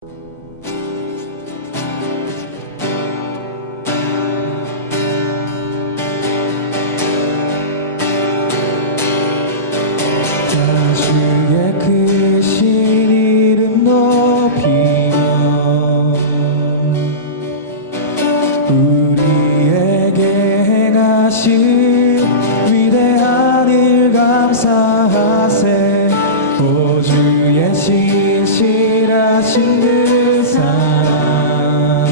주의 크신 이름 높이며 우리에게 행하신 위대한 일 감사하세. 오 주의 신실하신 그 사랑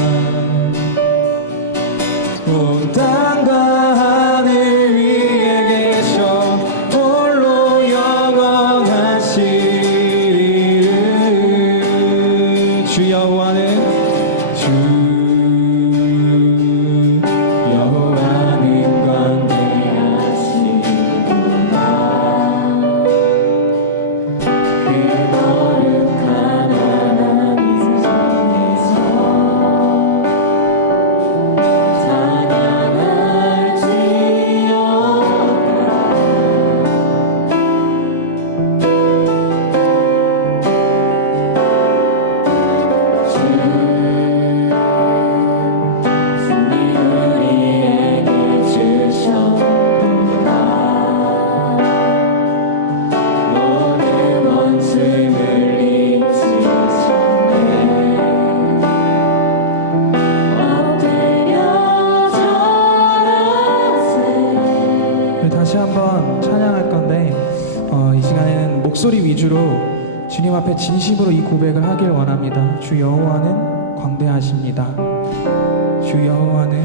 온 땅과 하늘 위에 계셔 홀로 영원하시리를. 주 여호와는 다시 한번 찬양할 건데 이 시간에는 목소리 위주로 주님 앞에 진심으로 이 고백을 하길 원합니다. 주 여호와는 광대하십니다. 주 여호와는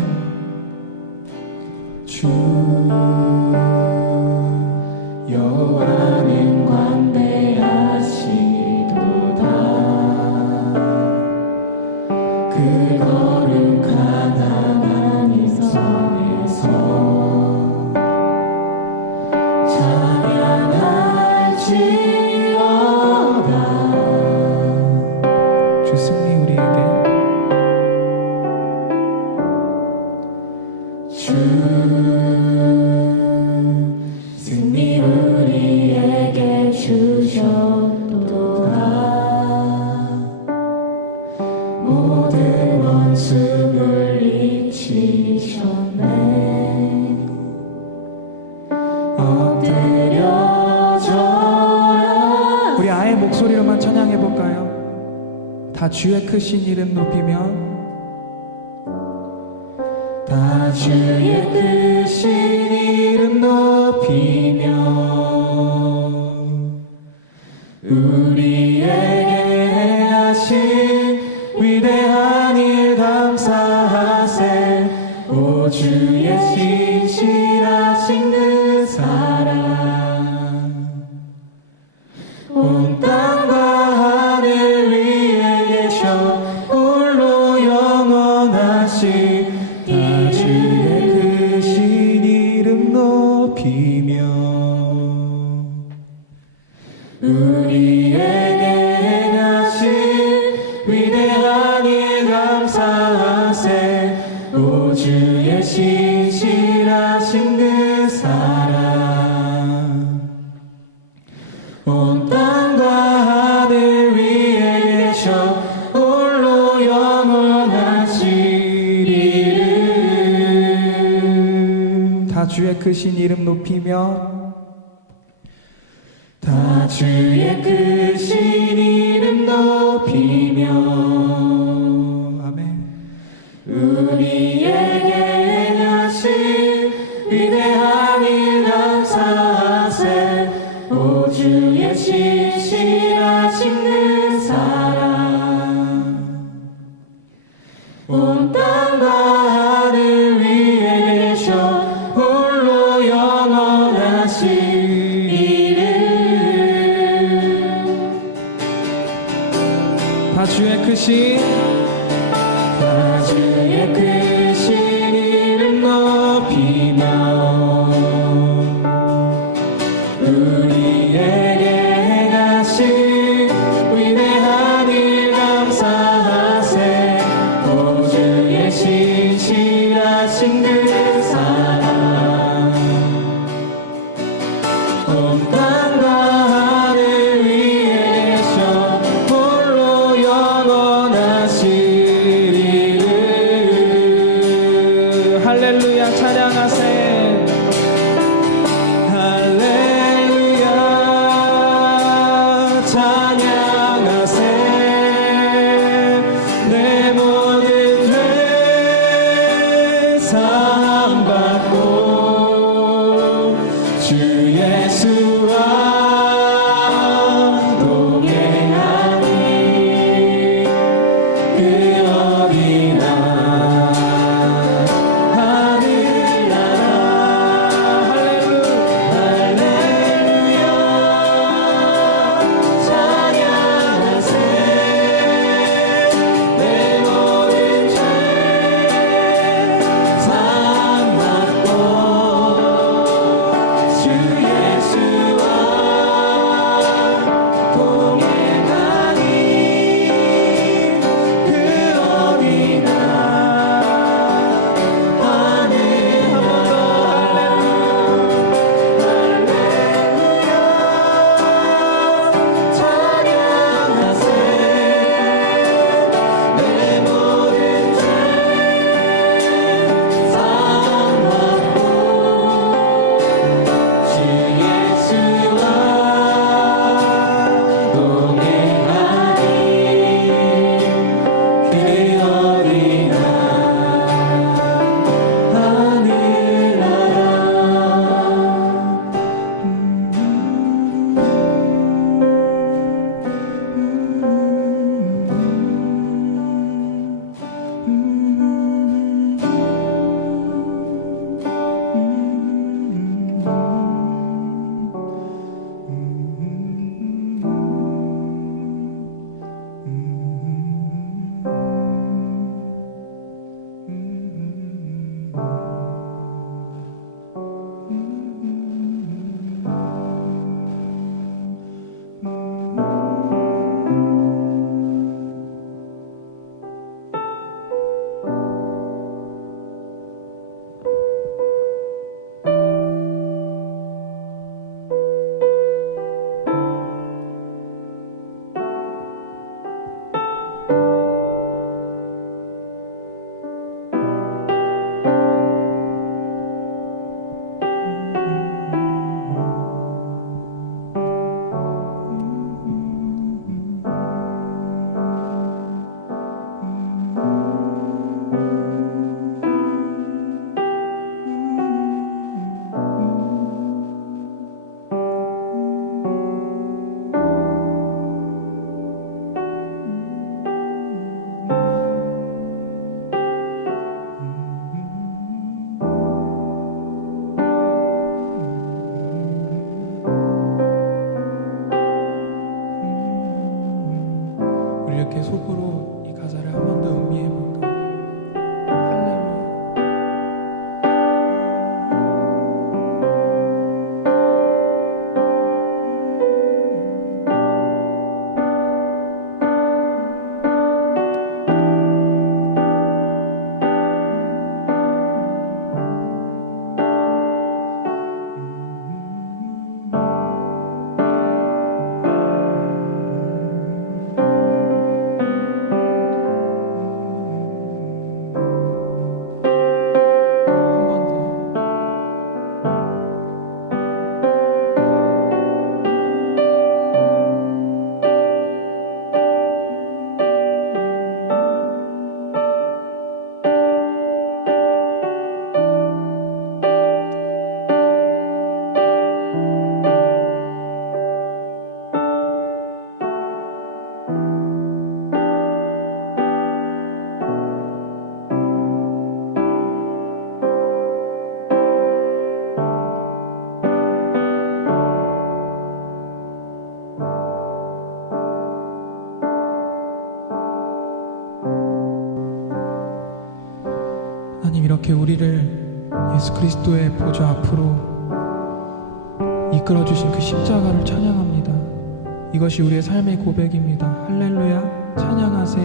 광대하시도다. 그 거룩한 하나님 성에서 찬양할지어다. 주 승리 우리에게 주 승리 우리에게 주셨도다. 모든 원수 물리치셨네. 엎드려 우리 아예 목소리로만 찬양해 볼까요? 다 주의 크신 이름 높이며 다 주의 크신 이름 높이며 우리에게 행하신 위대한 일 감사하세. 오 주의 신실하신 그 사랑 온 땅과 하늘 위에 계셔 홀로 영원하시. 다 주의 크신 이름 높이며 우리에게 행하신 위대한 일 감사하세. 오 주의 신실하신 그 사랑 온 땅과 하늘 위에 계셔 홀로 영원하시리를. 다 주의 크신 이름 높이며 다 주의 크신 이름 높이며 아멘. 우리에게 행하신 위대한 일 감사하세. 오 주의 신실하신 그 사랑 온 땅과 하늘 위에 계셔 홀로 영원하시리를. 다 주의 크신 다 주의 크신 이름 높이며 우리에게 행하신 위대한 일 감사하세. 오 주의 신실하신 그 사랑 온 땅과 하늘 위에 계셔 홀로 영원 속으로 이 가사를 한 번 더 음미해 볼까요? 할렐루야. 하나님, 이렇게 우리를 예수 그리스도의 보좌 앞으로 이끌어주신 그 십자가를 찬양합니다. 이것이 우리의 삶의 고백입니다. 할렐루야. 찬양하세.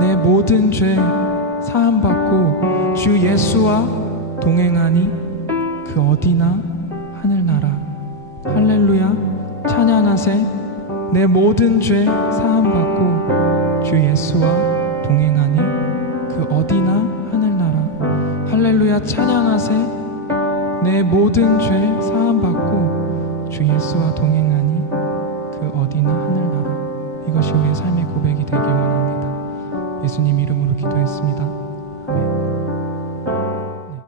내 모든 죄 사함받고 주 예수와 동행하니 그 어디나 하늘나라. 할렐루야. 찬양하세. 내 모든 죄 사함받고 주 예수와 동행하니 그 어디나 하늘나라. 할렐루야. 찬양하세. 내 모든 죄 사함받고 주 예수와 동행하니 그 어디나 하늘나라. 이것이 우리의 삶의 고백이 되길 원합니다. 예수님 이름으로 기도했습니다.